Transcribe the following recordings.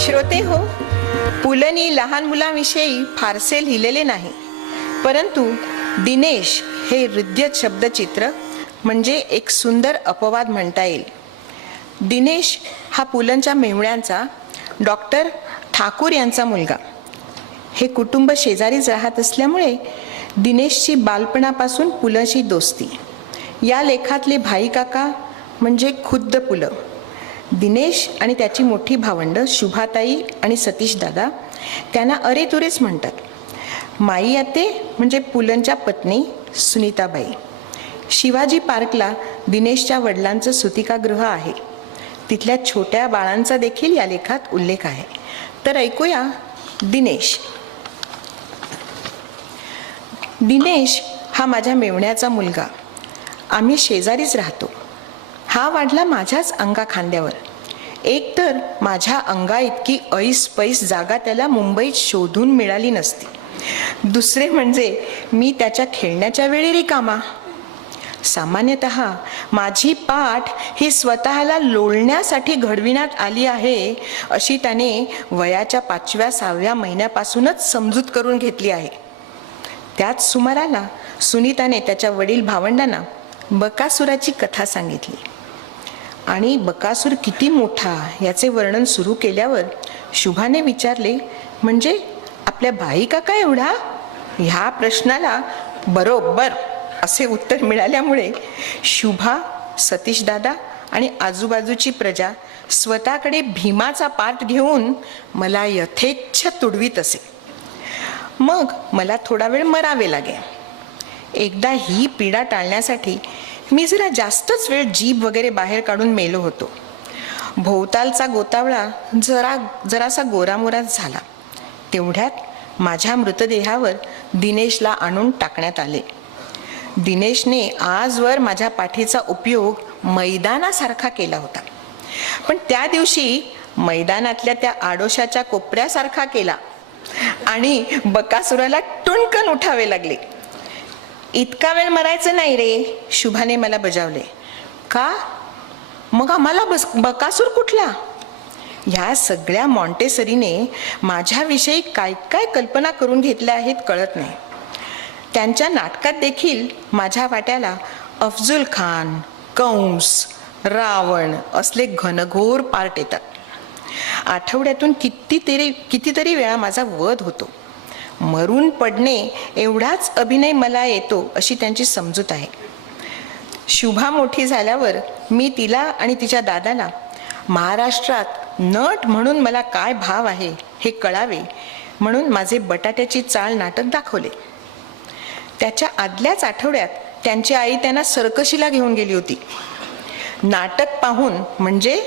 श्रोते हो पुलंनी लहान मुलांविषयी फारसे लिहिलेले नाही. परंतु दिनेश हे हृदय शब्दचित्र म्हणजे एक सुंदर अपवाद म्हणता येईल. दिनेश हा पुलंच्या मेहुण्यांचा डॉक्टर ठाकूर यांचा मुलगा. हे कुटुंब शेजारीच राहत असल्यामुळे दिनेशची बालपणापासून पुलंशी दोस्ती. या लेखातले भाई काका म्हणजे खुद्द पुलं. दिनेश आणि त्याची मोठी भावंड शुभाताई आणि सतीश दादा त्यांना अरे तुरेच म्हणतात. माई आते म्हणजे पुलंच्या पत्नी सुनीताबाई. शिवाजी पार्कला दिनेशच्या वडिलांचं सुतिकागृह आहे. तिथल्या छोट्या बाळांचा देखील या लेखात उल्लेख आहे. तर ऐकूया दिनेश. दिनेश हा माझ्या मेवण्याचा मुलगा. आम्ही शेजारीच राहतो. हा वाढला माझ्याच अंगा खांद्यावर. एकतर माझ्या अंगा इतकी ऐस पैस जागा त्याला मुंबईत शोधून मिळाली नसती. दुसरे म्हणजे मी त्याच्या खेळण्याच्या वेळी रिकामा. सामान्यतः माझी पाठ ही स्वतःला लोळण्यासाठी घडविण्यात आली आहे अशी त्याने वयाच्या पाचव्या सहाव्या महिन्यापासूनच समजूत करून घेतली आहे. त्याच सुमाराला सुनीताने त्याच्या वडील भावंडांना बकासुराची कथा सांगितली. आणि बकासूर किती मोठा याचे वर्णन सुरू केल्यावर शुभाने विचारले म्हणजे आपल्या भाई का काय एवढा? ह्या प्रश्नाला बरोबर असे उत्तर मिळाल्यामुळे शुभा सतीशदादा आणि आजूबाजूची प्रजा स्वतःकडे भीमाचा पाठ घेऊन मला यथेच्छ तुडवीत असे. मग मला थोडा वेळ मरावे लागे. एकदा ही पीडा टाळण्यासाठी मी जरा जास्तच वेळ जीभ वगैरे बाहेर काढून मेलो होतो. भोवतालचा गोतावळा जरा जरासा गोरामोराच झाला. तेवढ्यात माझ्या मृतदेहावर दिनेशला आणून टाकण्यात आले. दिनेशने आजवर माझ्या पाठीचा उपयोग मैदानासारखा केला होता. पण त्या दिवशी मैदानातल्या त्या आडोशाच्या कोपऱ्यासारखा केला आणि बकासुराला टुणकन उठावे लागले. इतका वेळ मरायचं नाही रे. शुभाने मला बजावले. का? मग आम्हाला बस बकासूर कुठला? ह्या सगळ्या मॉन्टेसरीने माझ्याविषयी काय काय कल्पना करून घेतल्या आहेत कळत नाही. त्यांच्या नाटकात देखील माझ्या वाट्याला अफजुल खान कंस रावण असले घनघोर पार्ट येतात. आठवड्यातून कितीतरी कितीतरी वेळा माझा वध होतो. मरून पडणे एवढाच अभिनय मला येतो अशी त्यांची समजूत आहे. शुभा मोठी झाल्यावर मी तिला आणि तिच्या दादाला महाराष्ट्रात नट म्हणून मला काय भाव आहे हे कळावे म्हणून माझे बटाट्याची चाळ नाटक दाखवले. त्याच्या आदल्याच आठवड्यात त्यांची आई त्यांना सरकशीला घेऊन गेली होती. नाटक पाहून म्हणजे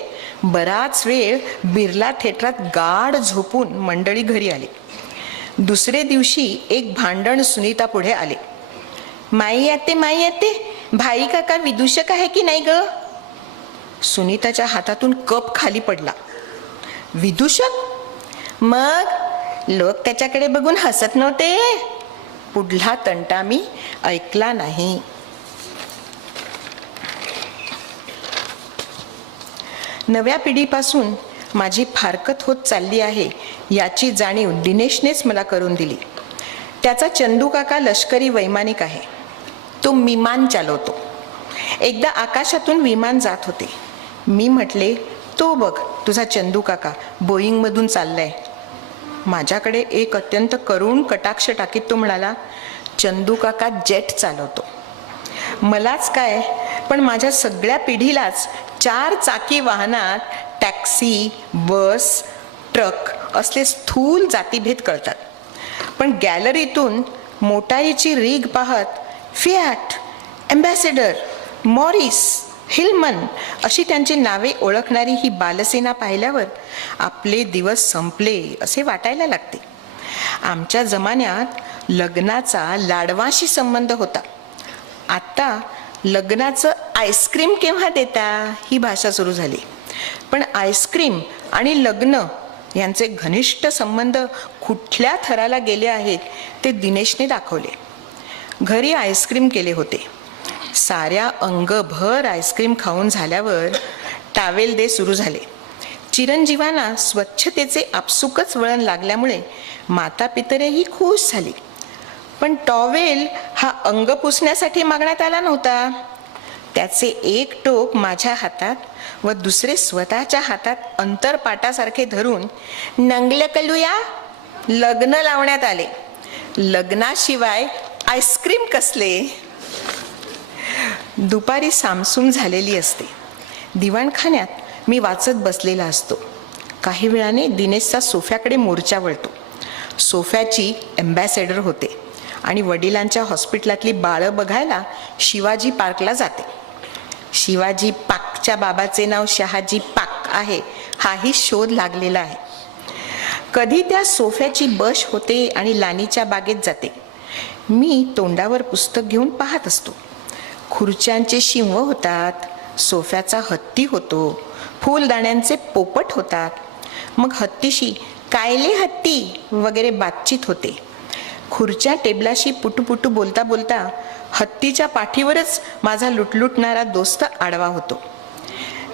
बराच वेळ बिर्ला थिएटरात गाढ झोपून मंडळी घरी आली. दुसरे दिवशी एक भांडण सुनीता पुढे आले. माई येते माई येते भाई काका विदूषक आहे की नाही ग? सुनीताच्या हातातून कप खाली पडला. विदूषक? मग लोक त्याच्याकडे बघून हसत नव्हते? पुढला तंटा मी ऐकला नाही. नव्या पिढीपासून माझी फारकत होत चालली आहे याची जाणीव दिनेशनेच मला करून दिली. त्याचा चंदू काका लष्करी वैमानिक आहे. तो विमान चालवतो. एकदा आकाशातून विमान जात होते. मी म्हटले तो बघ तुझा चंदू काका बोईंगमधून चाललाय. माझ्याकडे एक अत्यंत करुण कटाक्ष टाकीत तो म्हणाला चंदू काका जेट चालवतो. मलाच काय? पण माझ्या सगळ्या पिढीलाच चार चाकी वाहनात टॅक्सी बस ट्रक असले स्थूल जातीभेद कळतात. पण गॅलरीतून मोटारीची रीग पाहत फिॲट ॲम्बॅसेडर मॉरिस हिलमन अशी त्यांची नावे ओळखणारी ही बालसेना पाहिल्यावर आपले दिवस संपले असे वाटायला लागते. आमच्या जमान्यात लग्नाचा लाडवाशी संबंध होता. आत्ता लग्नाचं आईस्क्रीम केव्हा देता ही भाषा सुरू झाली. पण आईस्क्रीम आणि लग्न यांचे घनिष्ठ संबंध कुठल्या थराला गेले आहेत ते दिनेशने दाखवले. घरी आईस्क्रीम केले होते. साऱ्या अंगभर आईस्क्रीम खाऊन झाल्यावर टावेल दे सुरू झाले. चिरंजीवांना स्वच्छतेचे आपसुकच वळण लागल्यामुळे माता पितरेही खुश झाली. पण टॉवेल हा अंग पुसण्यासाठी मागण्यात आला नव्हता. त्याचे एक टोक माझ्या हातात व दुसरे स्वतःच्या हातात अंतरपाटासारखे धरून नंगलकलूया लग्न लावण्यात आले. लग्नाशिवाय आईस्क्रीम कसले? दुपारी सामसूम झालेली असते. दिवाणखान्यात मी वाचत बसलेला असतो. काही वेळाने दिनेशचा सोफ्याकडे मोर्चा वळतो. सोफ्याची एम्बॅसेडर होते आणि वडिलांच्या हॉस्पिटलातली बाळं बघायला शिवाजी पार्कला जाते. शिवाजी पाकच्या बाबाचे नाव शहाजी पाक आहे. हाही शोध लागलेला आहे. कधी त्या सोफ्याची बश होते आणि लानीच्या बागेत जाते. मी तोंडावर पुस्तक घेऊन पाहत असतो. खुर्च्यांचे शिंव होतात सोफ्याचा हत्ती होतो फुलदाण्यांचे पोपट होतात. मग हत्तीशी कायले हत्ती वगैरे बातचीत होते. खुर्च्या टेबलाशी पुटुपुटू बोलता बोलता हत्तीच्या पाठीवरच माझा लुटलुटणारा दोस्त आडवा होतो.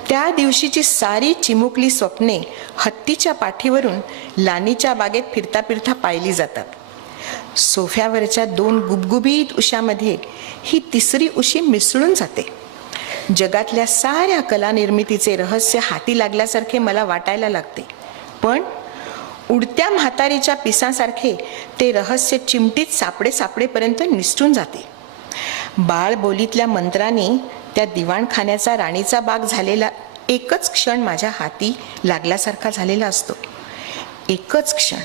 त्या दिवशीची सारी चिमुकली स्वप्ने हत्तीच्या पाठीवरून लानीच्या बागेत फिरता फिरता पाहिली जातात. सोफ्यावरच्या दोन गुबगुबीत उशामध्ये ही तिसरी उशी मिसळून जाते. जगातल्या साऱ्या कला निर्मितीचे रहस्य हाती लागल्यासारखे मला वाटायला लागते. पण उडत्या म्हातारीच्या पिसासारखे ते रहस्य चिमटीत सापडे सापडेपर्यंत निसटून जाते. बाळ बोलीतल्या मंत्राने त्या दिवाणखान्याचा राणीचा बाग झालेला एकच क्षण माझ्या हाती लागल्यासारखा झालेला असतो. एकच क्षण.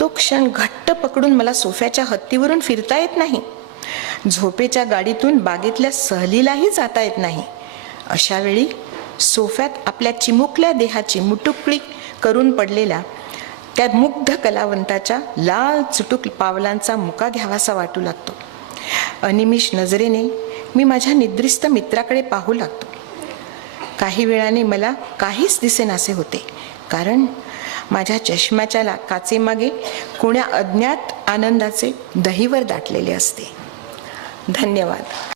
तो क्षण घट्ट पकडून मला सोफ्याच्या हत्तीवरून फिरता येत नाही. झोपेच्या गाडीतून बागेतल्या सहलीलाही जाता येत नाही. अशा वेळी सोफ्यात आपल्या चिमुकल्या देहाची मुटुकळी करून पडलेल्या त्या मुग्ध कलावंताच्या लाल चुटुक पावलांचा मुका घ्यावासा वाटू लागतो. अनिमिष नजरेने मी माझ्या निद्रिस्त मित्राकडे पाहू लागतो. काही वेळाने मला काहीच दिसेनासे होते कारण माझ्या चष्म्याच्या ला काचेमागे कुण्या अज्ञात आनंदाचे दहीवर दाटलेले असते. धन्यवाद.